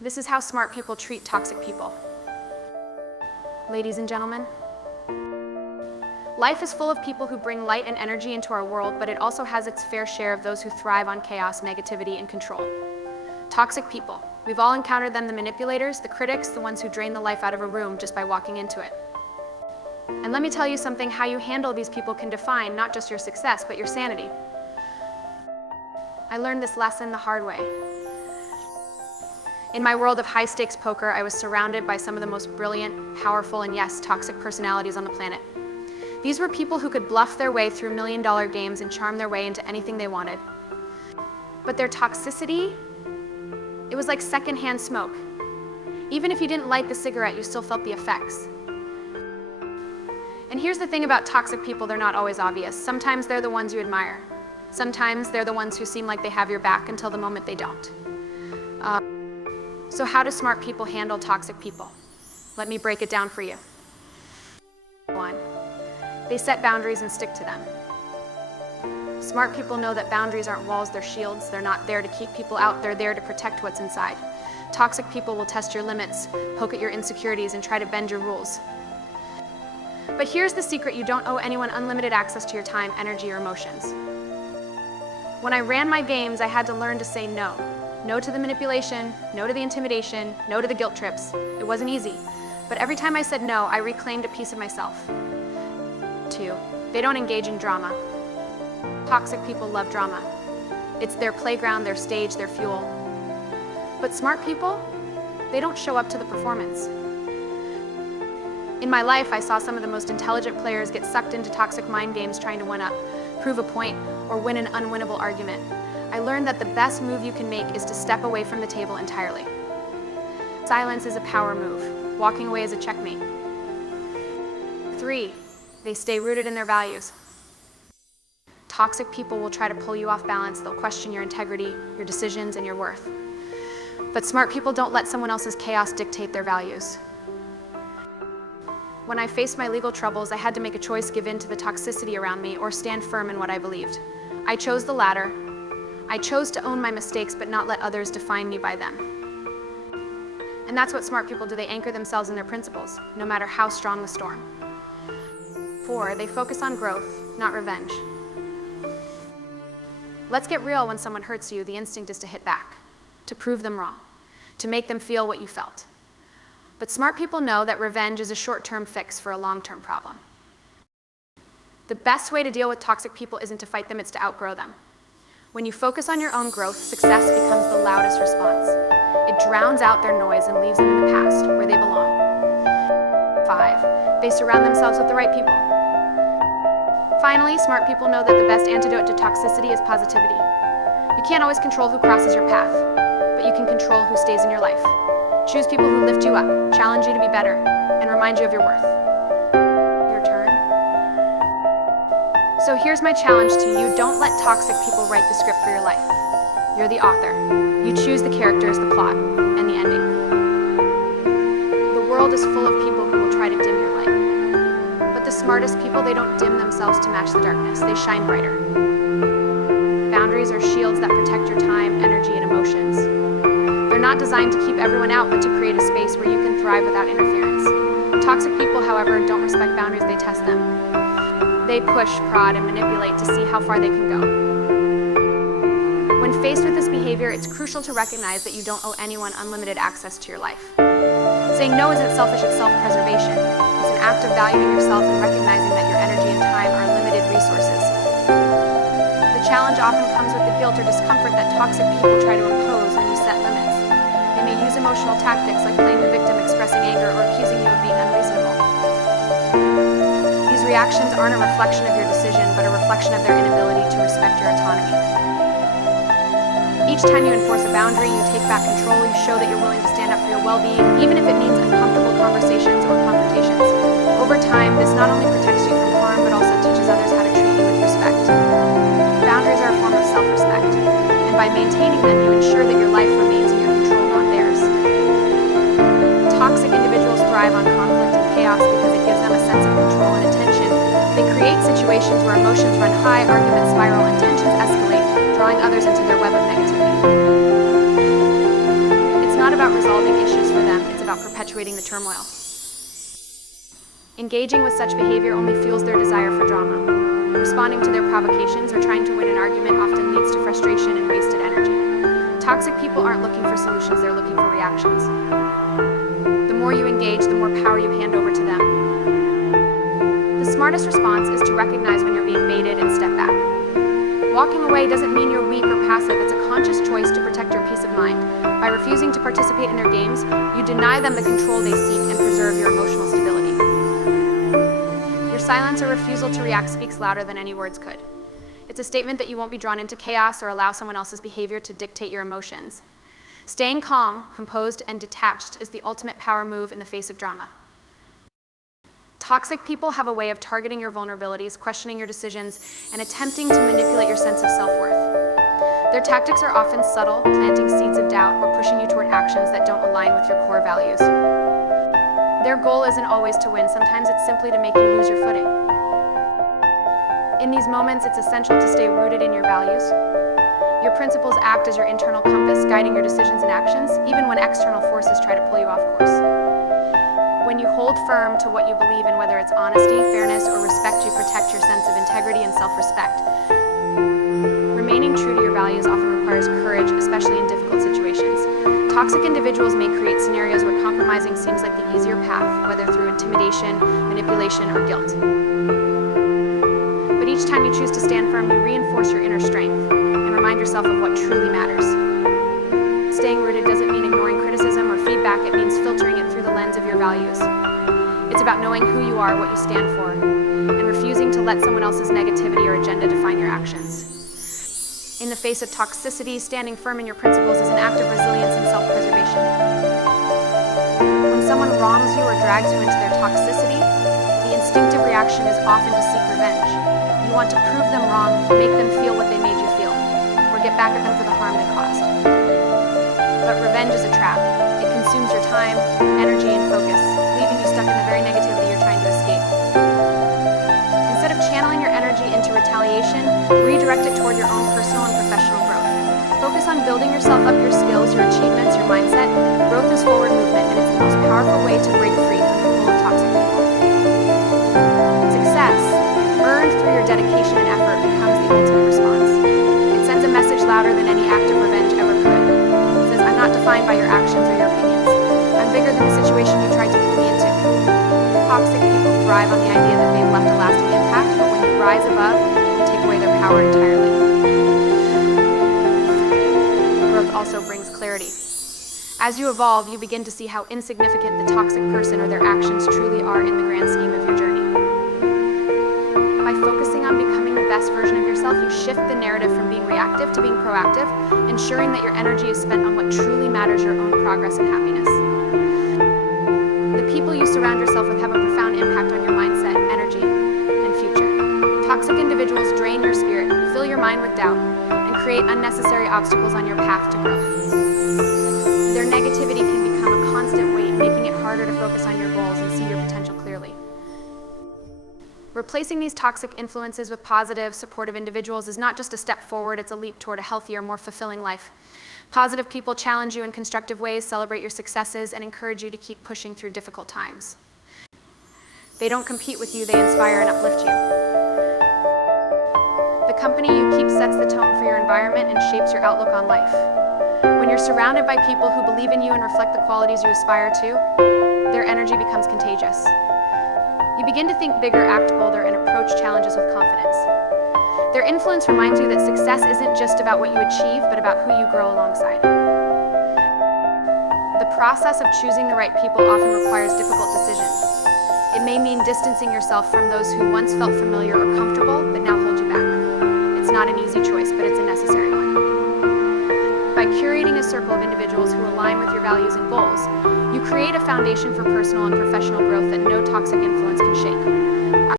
This is how smart people treat toxic people. Ladies and gentlemen, life is full of people who bring light and energy into our world, but it also has its fair share of those who thrive on chaos, negativity, and control. Toxic people. We've all encountered them, the manipulators, the critics, the ones who drain the life out of a room just by walking into it. And let me tell you something, how you handle these people can define not just your success, but your sanity. I learned this lesson the hard way. In my world of high-stakes poker, I was surrounded by some of the most brilliant, powerful, and yes, toxic personalities on the planet. These were people who could bluff their way through million-dollar games and charm their way into anything they wanted. But their toxicity, it was like secondhand smoke. Even if you didn't light the cigarette, you still felt the effects. And here's the thing about toxic people, they're not always obvious. Sometimes they're the ones you admire. Sometimes they're the ones who seem like they have your back until the moment they don't. So how do smart people handle toxic people? Let me break it down for you. 1. They set boundaries and stick to them. Smart people know that boundaries aren't walls, they're shields. They're not there to keep people out, they're there to protect what's inside. Toxic people will test your limits, poke at your insecurities, and try to bend your rules. But here's the secret, you don't owe anyone unlimited access to your time, energy, or emotions. When I ran my games, I had to learn to say no. No to the manipulation, no to the intimidation, no to the guilt trips. It wasn't easy, but every time I said no, I reclaimed a piece of myself. 2, they don't engage in drama. Toxic people love drama. It's their playground, their stage, their fuel. But smart people, they don't show up to the performance. In my life, I saw some of the most intelligent players get sucked into toxic mind games trying to one-up, prove a point, or win an unwinnable argument. I learned that the best move you can make is to step away from the table entirely. Silence is a power move. Walking away is a checkmate. 3, they stay rooted in their values. Toxic people will try to pull you off balance. They'll question your integrity, your decisions, and your worth. But smart people don't let someone else's chaos dictate their values. When I faced my legal troubles, I had to make a choice, give in to the toxicity around me, or stand firm in what I believed. I chose the latter. I chose to own my mistakes, but not let others define me by them. And that's what smart people do. They anchor themselves in their principles, no matter how strong the storm. 4, they focus on growth, not revenge. Let's get real. When someone hurts you, the instinct is to hit back, to prove them wrong, to make them feel what you felt. But smart people know that revenge is a short-term fix for a long-term problem. The best way to deal with toxic people isn't to fight them, it's to outgrow them. When you focus on your own growth, success becomes the loudest response. It drowns out their noise and leaves them in the past, where they belong. 5, they surround themselves with the right people. Finally, smart people know that the best antidote to toxicity is positivity. You can't always control who crosses your path, but you can control who stays in your life. Choose people who lift you up, challenge you to be better, and remind you of your worth. Your turn. So here's my challenge to you. Don't let toxic people write the script for your life. You're the author. You choose the characters, the plot, and the ending. The world is full of people who will try to dim your light. But the smartest people, they don't dim themselves to match the darkness. They shine brighter. Boundaries are shields that protect your time, energy, and emotions. They're not designed to keep everyone out, but to create a space where you can thrive without interference. Toxic people, however, don't respect boundaries, they test them. They push, prod, and manipulate to see how far they can go. When faced with this behavior, it's crucial to recognize that you don't owe anyone unlimited access to your life. Saying no isn't selfish, it's self-preservation. It's an act of valuing yourself and recognizing that your energy and time are limited resources. The challenge often comes with the guilt or discomfort that toxic people try to impose when you set limits. They may use emotional tactics like playing the victim, expressing anger, or accusing you of being unreasonable. These reactions aren't a reflection of your decision, but a reflection of their inability to respect your autonomy. Each time you enforce a boundary, you take back control, you show that you're willing to stand up for your well-being, even if it means uncomfortable conversations or confrontations. Over time, this not only protects you from harm, but also teaches others how to treat you with respect. Boundaries are a form of self-respect, and by maintaining them, you ensure that your life remains in your control, not theirs. Toxic individuals thrive on conflict and chaos because it gives them a sense of control and attention. They create situations where emotions run high, arguments spiral, and tensions escalate, drawing others into their web of negativity. It's not about about resolving issues for them, it's about perpetuating the turmoil. Engaging with such behavior only fuels their desire for drama. Responding to their provocations or trying to win an argument often leads to frustration and wasted energy. Toxic people aren't looking for solutions, they're looking for reactions. The more you engage, the more power you hand over to them. The smartest response is to recognize when you're being baited and step back. Walking away doesn't mean you're weak or passive, it's a conscious choice to protect your peace of mind. By refusing to participate in their games, you deny them the control they seek and preserve your emotional stability. Your silence or refusal to react speaks louder than any words could. It's a statement that you won't be drawn into chaos or allow someone else's behavior to dictate your emotions. Staying calm, composed, and detached is the ultimate power move in the face of drama. Toxic people have a way of targeting your vulnerabilities, questioning your decisions, and attempting to manipulate your sense of self-worth. Their tactics are often subtle, planting seeds of doubt or pushing you toward actions that don't align with your core values. Their goal isn't always to win, sometimes it's simply to make you lose your footing. In these moments, it's essential to stay rooted in your values. Your principles act as your internal compass, guiding your decisions and actions, even when external forces try to pull you off course. When you hold firm to what you believe in, whether it's honesty, fairness, or respect, you protect your sense of integrity and self-respect. Remaining true to your values often requires courage, especially in difficult situations. Toxic individuals may create scenarios where compromising seems like the easier path, whether through intimidation, manipulation, or guilt. But each time you choose to stand firm, you reinforce your inner strength and remind yourself of what truly matters. Staying rooted doesn't mean ignoring criticism or feedback, it means filtering it through the lens of your values. It's about knowing who you are, what you stand for, and refusing to let someone else's negativity or agenda define your actions. In the face of toxicity, standing firm in your principles is an act of resilience and self-preservation. When someone wrongs you or drags you into their toxicity, the instinctive reaction is often to seek revenge. You want to prove them wrong, make them feel what they made you feel, or get back at them for the harm they caused. But revenge is a trap. It consumes your time, energy, and focus, leaving you stuck in the very negativity you're trying to escape. Instead of channeling your energy into retaliation, redirect it toward your own personal and professional growth. Focus on building yourself up, your skills, your achievements, your mindset. Growth is forward movement, and it's the most powerful way to break free from the pull of toxic people. Success, earned through your dedication and effort, becomes the ultimate response. It sends a message louder than any act of revenge ever could. It says, I'm not defined by your actions or your opinions. I'm bigger than the situation you tried to pull me into. Toxic people thrive on the idea that they've left a lasting impact, but when you rise above, you take away their power entirely. Growth also brings clarity. As you evolve, you begin to see how insignificant the toxic person or their actions truly are in the grand scheme of your journey. By focusing on becoming the best version of yourself, you shift the narrative from being reactive to being proactive, ensuring that your energy is spent on what truly matters, your own progress and happiness. The people you surround yourself with have a profound impact on your mindset, energy, and future. Toxic individuals drain your spirit, fill your mind with doubt, and create unnecessary obstacles on your path to growth. Their negativity can become a constant weight, making it harder to focus on your goals and see your potential clearly. Replacing these toxic influences with positive, supportive individuals is not just a step forward, it's a leap toward a healthier, more fulfilling life. Positive people challenge you in constructive ways, celebrate your successes, and encourage you to keep pushing through difficult times. They don't compete with you, they inspire and uplift you. The company you keep sets the tone for your environment and shapes your outlook on life. When you're surrounded by people who believe in you and reflect the qualities you aspire to, their energy becomes contagious. You begin to think bigger, act bolder, and approach challenges with confidence. Their influence reminds you that success isn't just about what you achieve, but about who you grow alongside. The process of choosing the right people often requires difficult decisions. It may mean distancing yourself from those who once felt familiar or comfortable, but now hold you back. It's not an easy choice, but it's a necessary one. By curating a circle of individuals who align with your values and goals, you create a foundation for personal and professional growth that no toxic influence can shake.